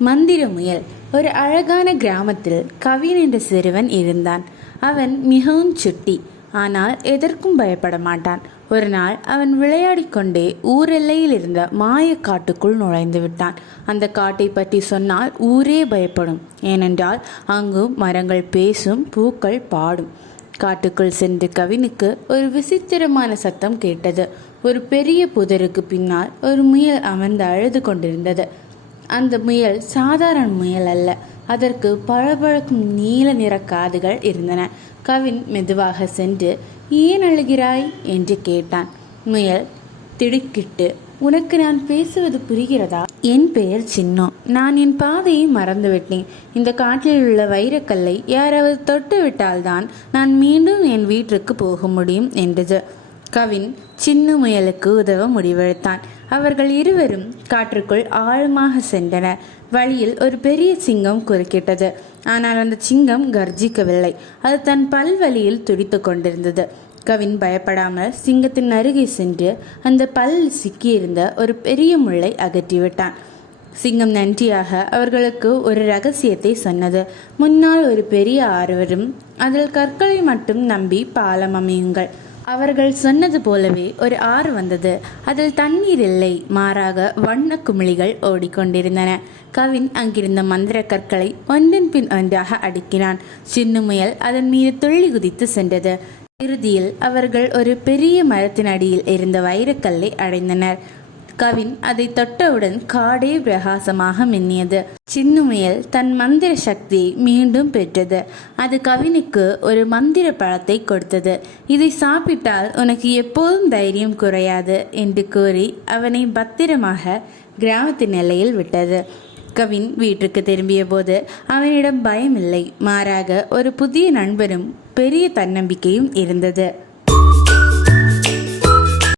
மந்திர முயல் ஒரு அழகான கிராமத்தில் கவின் என்ற சிறுவன் இருந்தான் அவன் மிகவும் சுட்டி ஆனால் எதற்கும் பயப்பட மாட்டான் ஒரு நாள் அவன் விளையாடிக்கொண்டே ஊரெல்லையில் இருந்த மாயக்காட்டுக்குள் நுழைந்து விட்டான் அந்த காட்டை பற்றி சொன்னால் ஊரே பயப்படும் ஏனென்றால் அங்கு மரங்கள் பேசும் பூக்கள் பாடும் காட்டுக்குள் சென்று கவினுக்கு ஒரு விசித்திரமான சத்தம் கேட்டது ஒரு பெரிய புதருக்கு பின்னால் ஒரு முயல் அமர்ந்து அழுது கொண்டிருந்தது அந்த முயல் சாதாரண முயல் அல்ல. அதற்கு பழபழக்கும் நீல நிற காதுகள் இருந்தன. கவின் மெதுவாக சென்று ஏன் அழுகிறாய்? என்று கேட்டான். முயல் திடுக்கிட்டு உனக்கு நான் பேசுவது புரிகிறதா? என் பெயர் சின்னோ. நான் என் பாதையை மறந்துவிட்டேன். இந்த காட்டில் உள்ள வைரக்கல்லை யாராவது தொட்டு விட்டால்தான் நான் மீண்டும் என் வீட்டிற்கு போக முடியும் என்றது. கவின் சின்ன முயலுக்கு உதவ முடிவெடுத்தான். அவர்கள் இருவரும் காற்றுக்குள் ஆழமாக சென்றனர். வழியில் ஒரு பெரிய சிங்கம் குறுக்கிட்டது. ஆனால் அந்த சிங்கம் கர்ஜிக்கவில்லை. அது தன் பல்வழியில் துடித்து கொண்டிருந்தது. கவின் பயப்படாமல் சிங்கத்தின் அருகே சென்று அந்த பல் சிக்கியிருந்த ஒரு பெரிய முள்ளை அகற்றிவிட்டான். சிங்கம் நன்றியாக அவர்களுக்கு ஒரு ரகசியத்தை சொன்னது. முன்னால் ஒரு பெரிய ஆறுவரும் அதில் கற்களை மட்டும் நம்பி பாலம் அமையுங்கள். அவர்கள் சொன்னது போலவே ஒரு ஆறு வந்தது. அதில் தண்ணீர் இல்லை. மாறாக வண்ண குமிழிகள் ஓடிக்கொண்டிருந்தன. கவின் அங்கிருந்த மந்திர கற்களை ஒன்றின் பின் ஒன்றாக அடுக்கினான். சின்ன முயல் அதன் மீது துள்ளி குதித்து சென்றது. இறுதியில் அவர்கள் ஒரு பெரிய மரத்தின் அடியில் இருந்த வைரக்கல்லை அடைந்தனர். கவின் அதை தொட்டவுடன் காடே பிரகாசமாக மின்னியது. சின்னுமுயல் தன் மந்திர சக்தியை மீண்டும் பெற்றது. அது கவினுக்கு ஒரு மந்திர பழத்தை கொடுத்தது. இதை சாப்பிட்டால் உனக்கு எப்போதும் தைரியம் குறையாது என்று கூறி அவனை பத்திரமாக கிராமத்தின் எல்லையில் விட்டது. கவின் வீட்டுக்கு திரும்பிய போது அவனிடம் பயமில்லை. மாறாக ஒரு புதிய நண்பரும் பெரிய தன்னம்பிக்கையும் இருந்தது.